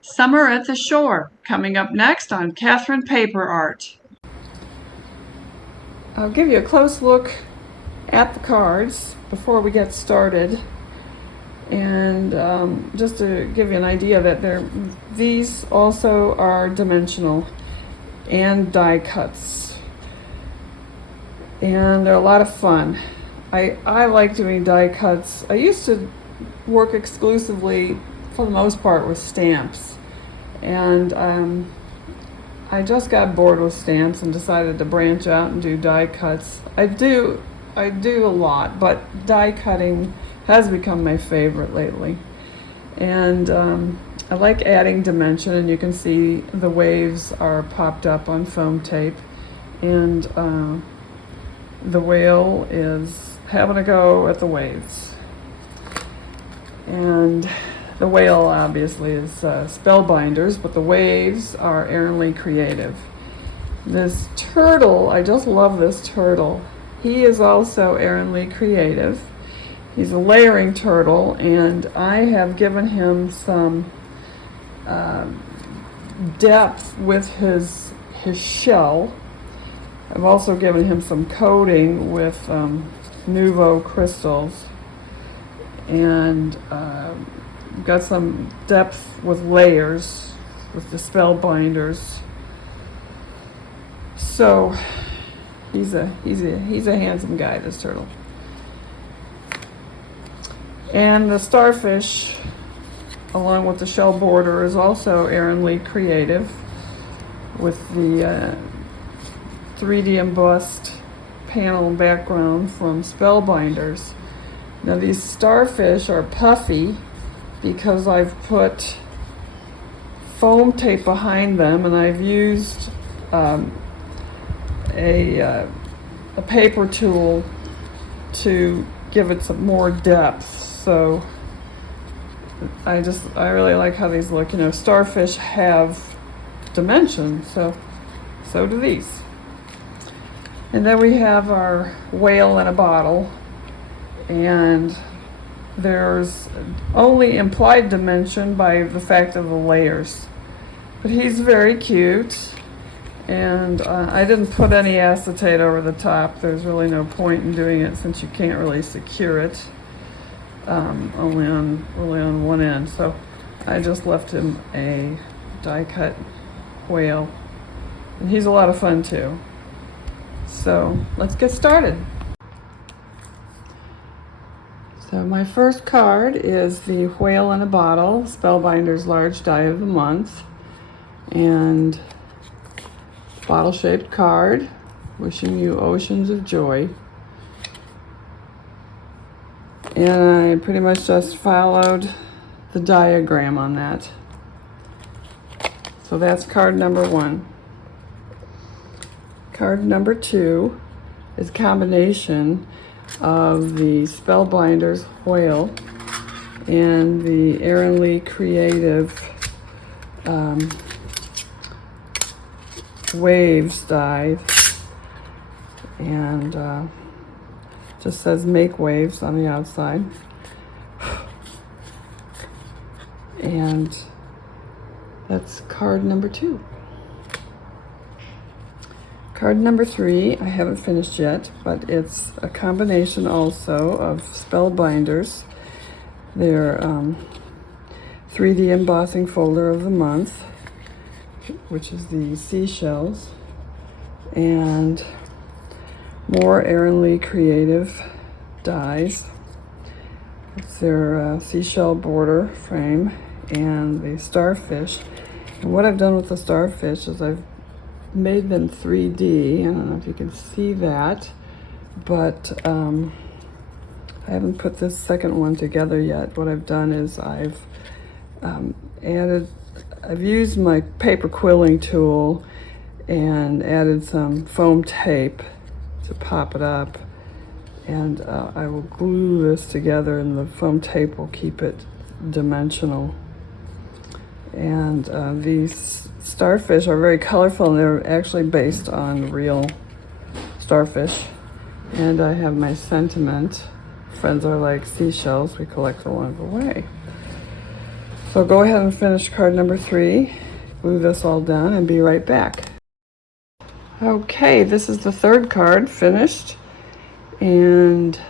Summer at the Shore, coming up next on Catherine Paper Art. I'll give you a close look at the cards before we get started. And just to give you an idea that these also are dimensional and die cuts. And they're a lot of fun. I like doing die cuts. I used to work exclusively, for the most part, with stamps. And I just got bored with stamps and decided to branch out and do die cuts. I do a lot, but die cutting has become my favorite lately. And I like adding dimension, and you can see the waves are popped up on foam tape. And the whale is having a go at the waves. And the whale obviously is Spellbinders, but the waves are Erin Lee Creative. This turtle, I just love this turtle. He is also Erin Lee Creative. He's a layering turtle, and I have given him some depth with his shell. I've also given him some coating with Nouveau crystals, and got some depth with layers with the Spellbinders. So he's a handsome guy, this turtle. And the starfish, along with the shell border, is also Erin Lee Creative, with the 3D embossed panel background from Spellbinders. Now these starfish are puffy because I've put foam tape behind them, and I've used a paper tool to give it some more depth. So I really like how these look. You know, starfish have dimension, so do these. And then we have our whale in a bottle, and there's only implied dimension by the fact of the layers. But he's very cute, and I didn't put any acetate over the top. There's really no point in doing it since you can't really secure it, only on one end. So I just left him a die cut whale, and he's a lot of fun too. So let's get started. So my first card is the Whale in a Bottle, Spellbinders Large Die of the Month, and bottle-shaped card, wishing you oceans of joy. And I pretty much just followed the diagram on that. So that's card number 1. Card number 2 is a combination of the Spellbinders Whale and the Erin Lee Creative Waves die, and just says make waves on the outside. And that's card number 2. Card number 3, I haven't finished yet, but it's a combination also of Spellbinders. Their 3D embossing folder of the month, which is the seashells, and more Erin Lee Creative dies. It's their seashell border frame and the starfish. And what I've done with the starfish is I've made them 3D. I don't know if you can see that, but I haven't put this second one together yet. What I've done is I've used my paper quilling tool and added some foam tape to pop it up, and I will glue this together, and the foam tape will keep it dimensional. And these starfish are very colorful, and they're actually based on real starfish. And I have my sentiment, friends are like seashells, we collect along the way. So go ahead and finish card number 3. Glue this all down and be right back. Okay, this is the 3rd card finished, and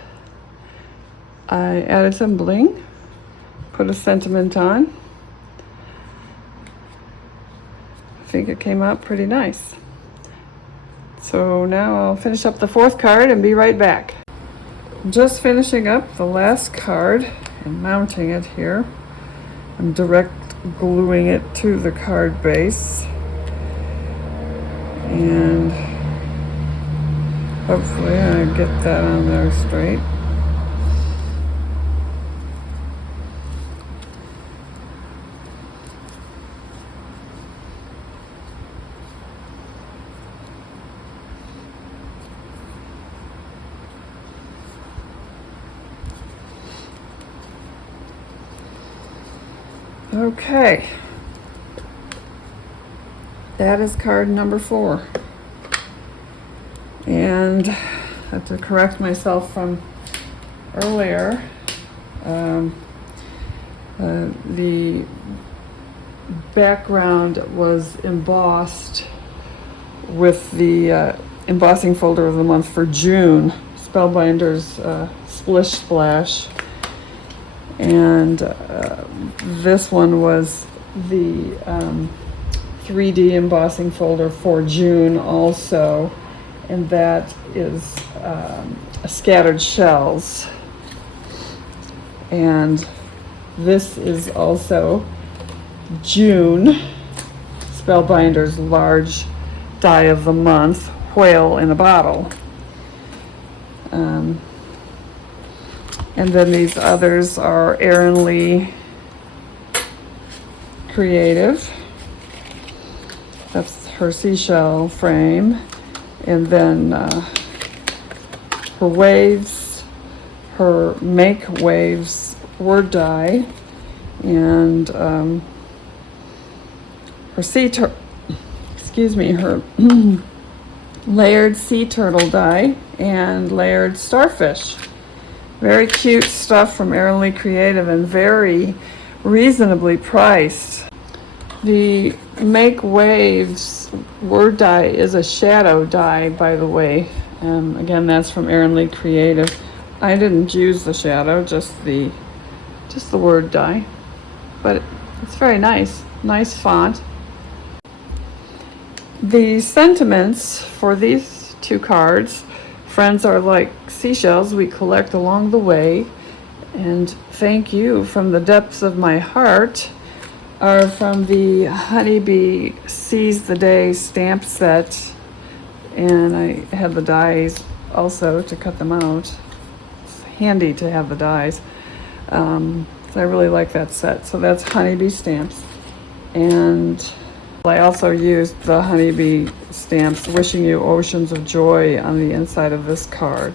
I added some bling, put a sentiment on. I think it came out pretty nice. So now I'll finish up the 4th card and be right back. I'm just finishing up the last card and mounting it here. I'm direct gluing it to the card base, and hopefully I get that on there straight. Okay, that is card number 4. And I have to correct myself from earlier. The background was embossed with the embossing folder of the month for June, Spellbinders Splish Splash. And this one was the 3D embossing folder for June also, and that is Scattered Shells. And this is also June Spellbinders Large Die of the Month, Whale in a Bottle. And then these others are Erin Lee Creative. That's her Seashell Frame. And then her Waves, her Make Waves word die, and her her layered sea turtle die and layered starfish. Very cute stuff from Erin Lee Creative and very reasonably priced. The Make Waves word die is a shadow die, by the way. Again, that's from Erin Lee Creative. I didn't use the shadow, just the word die, but it's very nice. Nice font. The sentiments for these 2 cards: friends are like seashells we collect along the way, and thank you from the depths of my heart, are from the Honeybee Seize the Day stamp set, and I have the dies also to cut them out. It's handy to have the dies. So I really like that set. So that's Honeybee stamps, and I also used the Honeybee stamps wishing you oceans of joy on the inside of this card.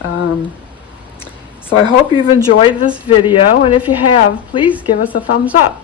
So I hope you've enjoyed this video, and if you have, please give us a thumbs up.